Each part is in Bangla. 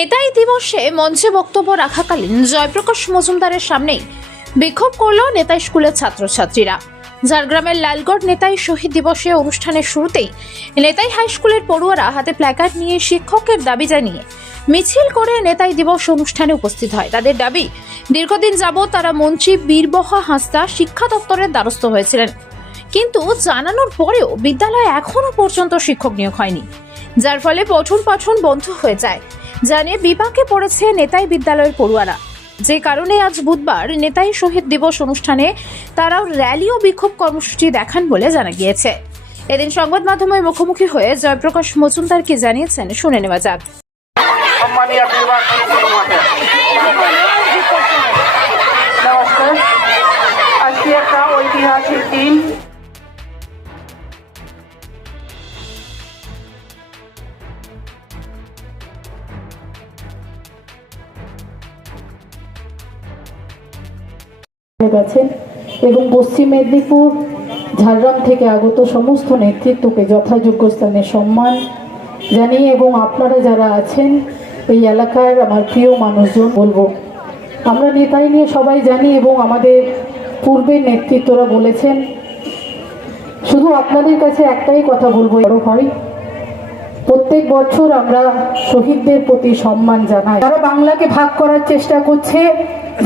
নেতাই দিবসে মঞ্চে বক্তব্য রাখাকালীন জয়প্রকাশ মজুমদারের সামনেই বিক্ষোভ করল নেতাই স্কুলের ছাত্রছাত্রীরা। ঝাড়গ্রামের লালগড় নেতাই শহীদ দিবসে অনুষ্ঠানের শুরুতেই নেতাই হাই স্কুলের পড়ুয়ারা হাতে প্ল্যাকার্ড নিয়ে শিক্ষকের দাবি জানিয়ে মিছিল করে নেতাই দিবস অনুষ্ঠানে উপস্থিত হয়। তাদের দাবি, দীর্ঘদিন যাবৎ তারা মন্ত্রী বীরবহা হাঁসদা শিক্ষা দপ্তরের দ্বারস্থ হয়েছিলেন, কিন্তু জানানোর পরেও বিদ্যালয়ে এখনো পর্যন্ত শিক্ষক নিয়োগ হয়নি, যার ফলে পঠন পাঠন বন্ধ হয়ে যায়। জানিয়ে বিপাকে পড়েছে নেতাই বিদ্যালয়ের পড়ুয়ারা, যে কারণে আজ বুধবার নেতাই শহীদ দিবস অনুষ্ঠানে তারাও র্যালি ও বিক্ষোভ কর্মসূচি দেখান বলে জানা গিয়েছে। এদিন সংবাদ মাধ্যমের মুখোমুখি হয়ে জয়প্রকাশ মজুমদার কি জানিয়েছেন শুনে নেওয়া যাক। নমস্কার, আজকে একটা ঐতিহাসিক দিন। এবং পশ্চিম মেদিনীপুর ঝাড়গ্রাম থেকে আগত সমস্ত নেতৃত্বকে যথাযোগ্য স্থানে সম্মান জানিয়ে এবং আপনারা যারা আছেন এই এলাকার আমার প্রিয় মানুষজন বলবো, আমরা নেতাই নিয়ে সবাই জানি এবং আমাদের পূর্বের নেতৃত্বরা বলেছেন, শুধু আপনাদের কাছে একটাই কথা বলবো, বড় হয় প্রত্যেক বছর আমরা শহীদদের প্রতি সম্মান জানাই। যারা বাংলাকে ভাগ করার চেষ্টা করছে,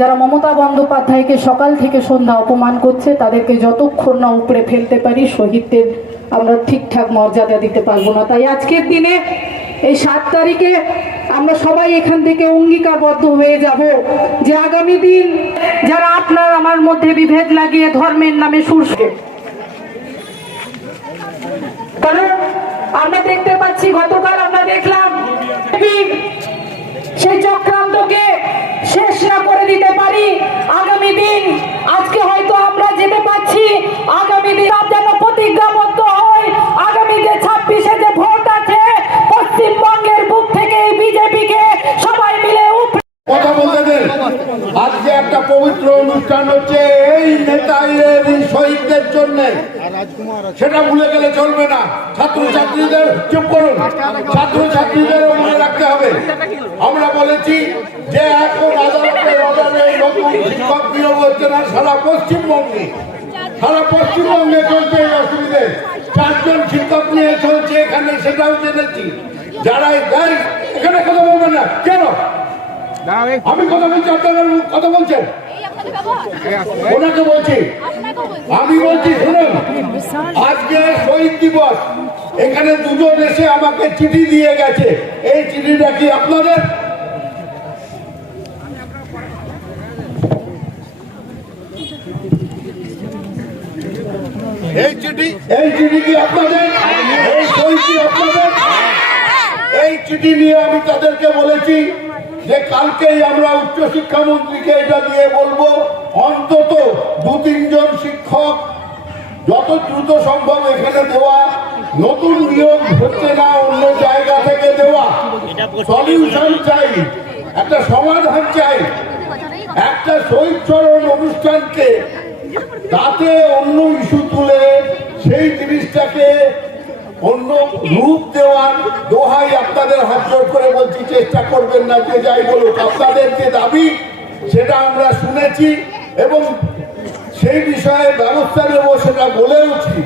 যারা মমতা বন্দ্যোপাধ্যায়কে সকাল থেকে সন্ধ্যা অপমান করছে, তাদেরকে যতক্ষণ না উপরে ফেলতে পারি শহীদদের আমরা ঠিকঠাক মর্যাদা দিতে পারবো না। তাই আজকের দিনে এই 7 তারিখে আমরা সবাই এখান থেকে অঙ্গীকারবদ্ধ হয়ে যাব যে আগামী দিন যারা আপনার আমার মধ্যে বিভেদ লাগিয়ে ধর্মের নামে সুরকে, কারণ আমরা দেখতে পাচ্ছি গতকাল আমরা দেখলাম সেই চক্রান্তকে শেষ না করে দিতে পারি আগামী দিন, আজকে হয়তো আমরা যেতে পাচ্ছি, আগামী দিন যেন প্রতিজ্ঞাবদ্ধ হয় আগামী যে 26-এ যে ভোট আছে পশ্চিমবঙ্গের বুক থেকে এই বিজেপিকে সবাই মিলে কথা বলতে দেন। আজকে একটা পবিত্র অনুষ্ঠান হচ্ছে এই নেতাইয়ের শহীদদের জন্য, সেটা ভুলে গেলে চলবে না। ছাত্রছাত্রীদের চুপ করুন, ছাত্রছাত্রীদেরও মনে রাখতে হবে। আমরা বলেছি যে এখন আদালতের অর্ডারে নতুন শিক্ষক নিয়োগ হচ্ছে না সারা পশ্চিমবঙ্গে, চলছে এই অসুবিধে। 4 জন শিক্ষক নিয়ে চলছে এখানে, সেটাও জেনেছি। যারাই দেয় এখানে কথা বলবেন না কেন? আমি কথা বলছি, আপনারা কথা বলছেন, ওনাকে বলছি, আমি বলছি শুনুন, আজকে শহীদ দিবস, এখানে 2 জন এসে আমাকে চিঠি দিয়ে গেছে। এই চিঠিটা কি আপনাদের? এই চিঠি কি আপনাদের? এই সই কি আপনাদের? এই চিঠি নিয়ে আমি তাদেরকে বলেছি যে কালকেই আমরা উচ্চশিক্ষা মন্ত্রীকে এটা দিয়ে বলবো অন্তত 2-3 জন শিক্ষক যত দ্রুত সম্ভব এখানে দেওয়া, নতুন নিয়োগ হচ্ছে না অন্য জায়গা থেকে দেওয়া, সলিউশন চাই, একটা সমাধান চাই। একটা শহীদ স্মরণ অনুষ্ঠানকে তাতে অন্য ইস্যু তুলে সেই জিনিসটাকে অন্য রূপ দেওয়ার দোহাই আপনাদের হাত জোর করে বলছি, চেষ্টা করবেন না। যে যাই বলুক, আপনাদের যে দাবি সেটা আমরা শুনেছি এবং সেই বিষয়ে ব্যবস্থা নেব সেটা বলেওছি।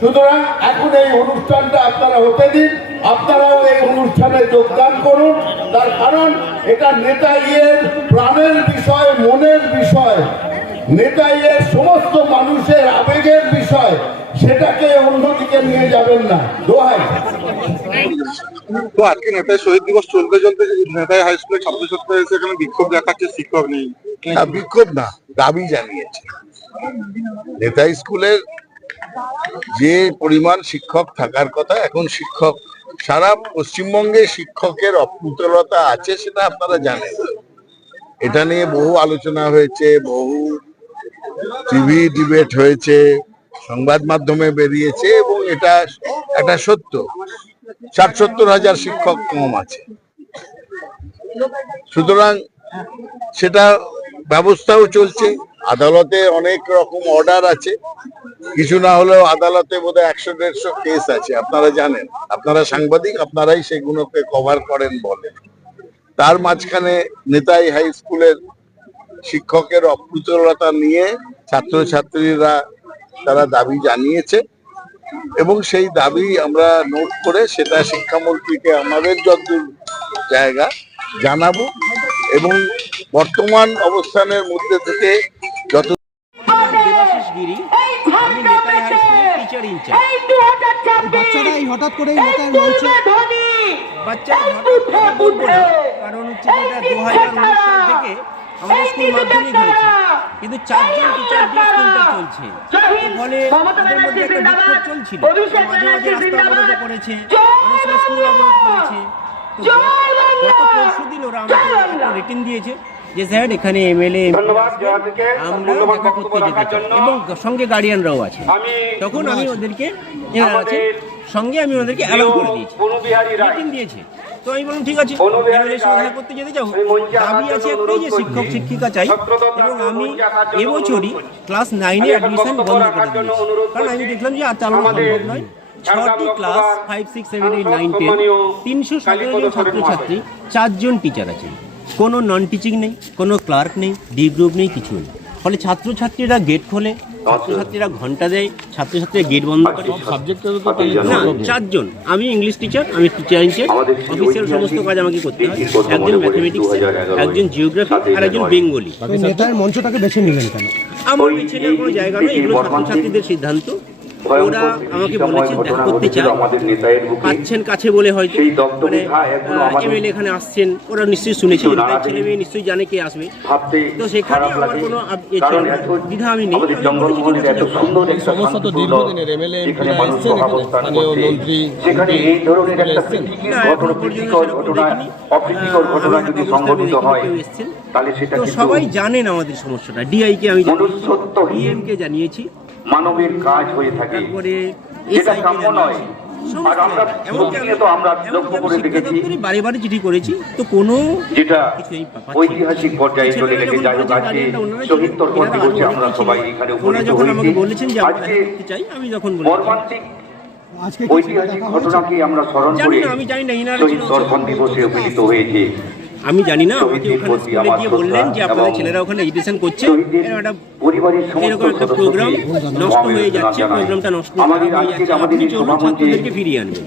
সুতরাং এখন এই অনুষ্ঠানটা আপনারা হতে দিন, আপনারাও এই অনুষ্ঠানে যোগদান করুন। তার কারণ এটা নেতাইয়ের প্রাণের বিষয়, মনের বিষয়, নেতাইয়ের সমস্ত মানুষের আবেগের বিষয়, সেটাকে অন্যদিকে নিয়ে যাবেন না, দোহাই। তো আজকে নেতাই শহীদ দিবস চলতে চলতে নেতাই হাই স্কুলের ছাত্রছাত্রীরা এসে এখানে বিক্ষোভ দেখাচ্ছে, শিক্ষক নেই। বিক্ষোভ না, দাবি জানিয়েছে। নেতাই স্কুলের যে পরিমাণ শিক্ষক থাকার কথা, এখন শিক্ষক সারা পশ্চিমবঙ্গে শিক্ষকের অপ্রতুলতা আছে, সেটা আপনারা জানেন। এটা নিয়ে বহু আলোচনা হয়েছে, বহু টিভি ডিবেট হয়েছে, সংবাদ মাধ্যমে বেরিয়েছে এবং এটা একটা সত্য। 60-70 হাজার শিক্ষক কম আছে। সুতরাং সেটা ব্যবস্থাও চলছে, আদালতে অনেক রকম অর্ডার আছে, কিছু না হলেও আদালতে বোধহয় 100-150 কেস আছে, আপনারা জানেন, আপনারা সাংবাদিক, আপনারাই সেগুলোকে কভার করেন বলেন। তার মাঝখানে নেতাই হাই স্কুলের শিক্ষকের অপ্রতুলতা নিয়ে ছাত্রছাত্রীরা তারা দাবি জানিয়েছে এবং সেই দাবি আমরা নোট করে সেটা শিক্ষামন্ত্রীকে আমাদের যতদূর জায়গা জানাবো এবং বর্তমান অবস্থানের মধ্যে থেকে যত দেবাশিস গিরি, আমি নেতাই হাই স্কুলের টিচার ইনচার্জ। বাচ্চারা এই হঠাৎ করে নেতার মঞ্চে বাচ্চারা হঠাৎ করে বলবো না, কারণ হচ্ছে যে এটা 2019 সাল থেকে আমাদের স্কুল মাধ্যমিক হয়েছে, কিন্তু 4 জন টিচার দিয়ে স্কুলটা চলছে। ফলে তাদের মধ্যে একটা বিক্ষোভ চলছিল, মাঝে মাঝে রাস্তা অবরোধ করেছে, অনেক সময় স্কুল অবরোধ করেছে। তো গত পরশু দিন ওরা আমাকে একটা রিটিন দিয়েছে যে স্যার এখানে এমএলএ আমরা দেখা করতে যেতে চাই এবং সঙ্গে গার্ডিয়ানরাও আছে। তখন আমি ওদেরকে সঙ্গে আমি ওদেরকে অ্যালাউ করে দিয়েছি, রিটিন দিয়েছে। তো আমি বললাম ঠিক আছে, এমএলএ সঙ্গে দেখা করতে যেতে যাও, দাবি আছে একটাই যে শিক্ষক শিক্ষিকা চাই। এবং আমি এবছরই ক্লাস 9-এ অ্যাডমিশন বন্ধ করে দিয়েছি, কারণ আমি দেখলাম যে আর চালানো সম্ভব নয়। 6টি ক্লাস 5, 6, 7, 8, 9, 10 317 জন ছাত্রছাত্রী, 4 জন টিচার আছেন, কোনো নন টিচিং নেই, কোনো ক্লার্ক নেই, ডি গ্রুপ নেই, কিছু নেই। ফলে ছাত্রছাত্রীরা গেট খোলে, ছাত্রছাত্রীরা ঘন্টা দেয়, ছাত্রছাত্রীরা গেট বন্ধ করে। না, 4 জন। আমি ইংলিশ টিচার, আমি টিচার ইনচার্জ, অফিসিয়াল সমস্ত কাজ আমাকে করতে হয়। একজন ম্যাথমেটিক্স, একজন জিওগ্রাফি আর একজন বেঙ্গলি। নেতার মঞ্চটাকে বেছে নিলেন কেন? আমার ছেলের কোনো জায়গা নেই, এগুলো ছাত্রছাত্রীদের সিদ্ধান্ত। ওরা আমাকে বলেছেন দেখা করতে চায়, পাচ্ছেন কাছে বলে হয়তো, মানে এমএলএ এখানে আসছেন, ওরা নিশ্চয়ই শুনেছে, ছেলে মেয়ে নিশ্চয়ই জানে কে আসবে। তো সেখানে আমার কোনো দ্বিধা আমি নেই। সমস্যা তো দীর্ঘদিনের এমএলএ এমপিরা এসছেন এখানে, স্থানীয় মন্ত্রী এসছেন। না, এখনো পর্যন্ত সেরকম দেখিনি। তো সবাই জানেন আমাদের সমস্যাটা। ডিআইকে আমি জানিয়েছি, ডিএমকে জানিয়েছি, মানবের কাজ হয়ে থাকে, তারপরে যেটা কাম্য নয়। আর আমরা প্রতিনিয়ত তো আমরা লক্ষ্য করে দেখেছি, বারে বারে চিঠি করেছি, তো কোনো যেটা ঐতিহাসিক পর্যায়ে চলে গেছে। যাই হোক, আজকে শহীদ তর্পণ দিবসে আমরা সবাই এখানে উপনীত হয়েছি। আজকে মর্মান্তিক ঐতিহাসিক ঘটনাকে আমরা স্মরণ করে শহীদ তর্পণ দিবসে উপনীত হয়েছে। আমি জানি না, আমাকে ওখানে স্কুলে গিয়ে বললেন যে আপনাদের ছেলেরা ওখানে এডুকেশন করছে, এরকম একটা প্রোগ্রাম নষ্ট হয়ে যাচ্ছে, প্রোগ্রামটা নষ্ট হয়ে যাচ্ছে, আপনি চলুন ছাত্রদেরকে ফিরিয়ে আনবেন।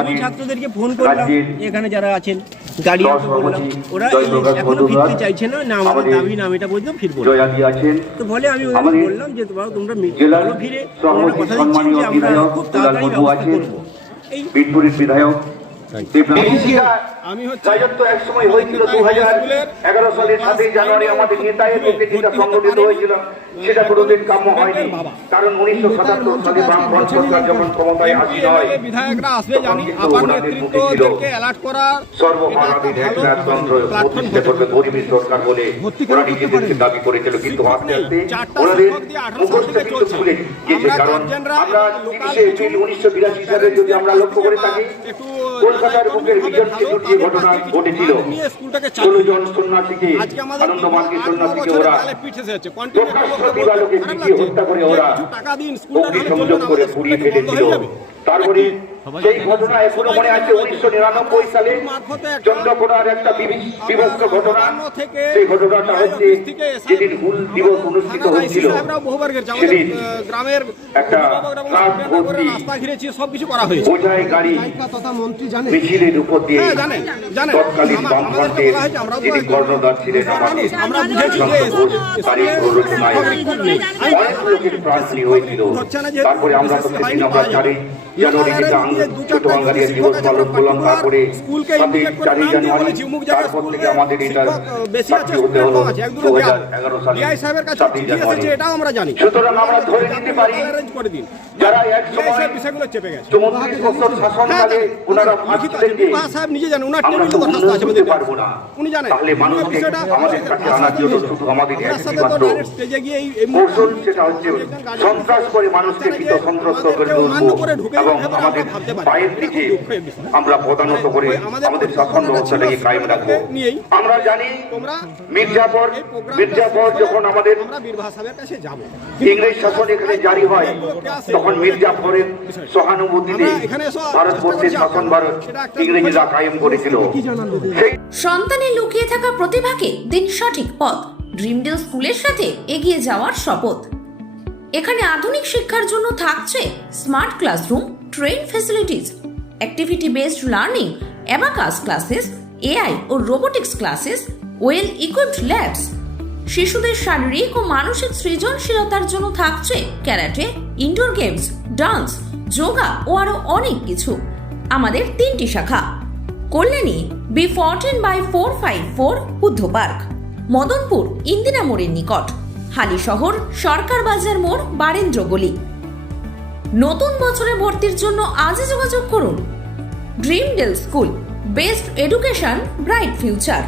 আমি ছাত্রদেরকে ফোন করলাম, এখানে যারা আছেন গার্ডিয়ান বললাম, ওরা এখনো ফিরতে চাইছে না, না আমাদের দাবি না, আমি এটা বললাম ফিরবো। তো বলে আমি ওদেরকে বললাম যে তোমরা ভালো ফিরে, তোমরা কথা দিচ্ছেন যে আমরা খুব তাড়াতাড়ি ব্যবস্থা করবো। এই বিধায়ক রাজত্ব এক সময় হয়েছিল 2011 সালের 7 জানুয়ারি আমাদের নেতাদের মধ্যে যেটা সংগঠিত হয়েছিল, সেটা কোনোদিন কাম্য হয়নি। কারণ 1977 সালে বামফ্রন্ট সরকার যখন ক্ষমতায় আসে হয়, বিধায়করা আসবে জানি, আবার নেতৃত্বদেরকে অ্যালার্ট করা, সর্বহারা বিধায়করা তন্ত্র প্রতিষ্ঠা করবে গরিবী সরকার বলে ওরা নিজেদেরকে দাবি করেছিল। কিন্তু আস্তে আস্তে ওনাদের মুখস্থ কিন্তু ভুলে গিয়েছে। কারণ আমরা 30শে এপ্রিল 1982 সালে যদি আমরা লক্ষ্য করে থাকি, কলকাতার বুকের বিজন সেতুর যে ঘটনা ঘটেছিল, 16 জন সন্ন্যাসীকে, আনন্দমার্গের সন্ন্যাসীকে ওরা প্রকাশ্য দিবালোকে পিটিয়ে হত্যা করে ওরা অগ্নিসংযোগ করে পুড়িয়ে ফেলেছিল। তারপরে সেই ঘটনা এখনো মনে আছে 1999 সালে চন্দ্রকোনার একটা বিভক্ত ঘটনা। সেই ঘটনাটা হচ্ছে যেদিন হুল দিবস অনুষ্ঠিত হয়েছিল, সেদিন একটা কাঠ ভর্তি বোঝাই গাড়ি মিছিলের উপর দিয়ে তৎকালীন বামফ্রন্টের যিনি কর্ণধার ছিলেন আমাদের তারই প্ররোচনায় অনেক লোকের প্রাণহানি হয়েছিল। তারপরে আমরা তো সেদিন আমরা 4 জানুয়ারি যেটা ছোট বাঙালির দিবস পালন করলাম, তারপরে 4 জানুয়ারি তারপর থেকে আমাদের এটা সাক্ষী হতে হলো 2011 সালে 7 জানুয়ারি। সুতরাং আমরা ধরে নিতে পারি যারা এক সময় 34 বছর শাসনকালে ওনারা ভাবছিলেন যে আমরা বুঝতে পারবো না, তাহলে মানুষকে আমাদের কাছে আনার জন্য শুধু আমাদের একমাত্র কৌশল সেটা হচ্ছে সন্ত্রাস করে মানুষকে সন্ত্রস্ত করে তুলবো এবং আমাদের পায়ের দিকে আমরা প্রধানত করে আমাদের শাসন ব্যবস্থাটাকে কায়েম রাখবো। আমরা জানি মির্জাফর যখন আমাদের ইংরেজ শাসন এখানে জারি হয়, তখন মির্জাফরের সহানুভূতিতে ভারতবর্ষের শাসন ভারত ইংরেজরা কায়েম করেছিল। সন্তানের লুকিয়ে থাকা প্রতিভাকে দিন সঠিক পথ। ড্রিমডেল স্কুলের সাথে এগিয়ে যাওয়ার শপথ। এখানে আধুনিক শিক্ষার জন্য থাকছে smart classroom, train facilities, activity based learning, abacus classes, AI ও robotics classes, well equipped labs. শিশুদের শারীরিক ও মানসিক সৃজনশীলতার জন্য থাকছে karate, indoor games, dance, yoga ও আরো অনেক কিছু। আমাদের 3টি শাখা: কল্যাণী B14/454 বুদ্ধ পার্ক, মদনপুর ইন্দিরা মোড়ের নিকট, হালিশহর সরকার বাজার মোড় বারেন্দ্র গলি। নতুন বছরে ভর্তির জন্য আজই যোগাযোগ করুন। Dreamdale school, best education, bright future.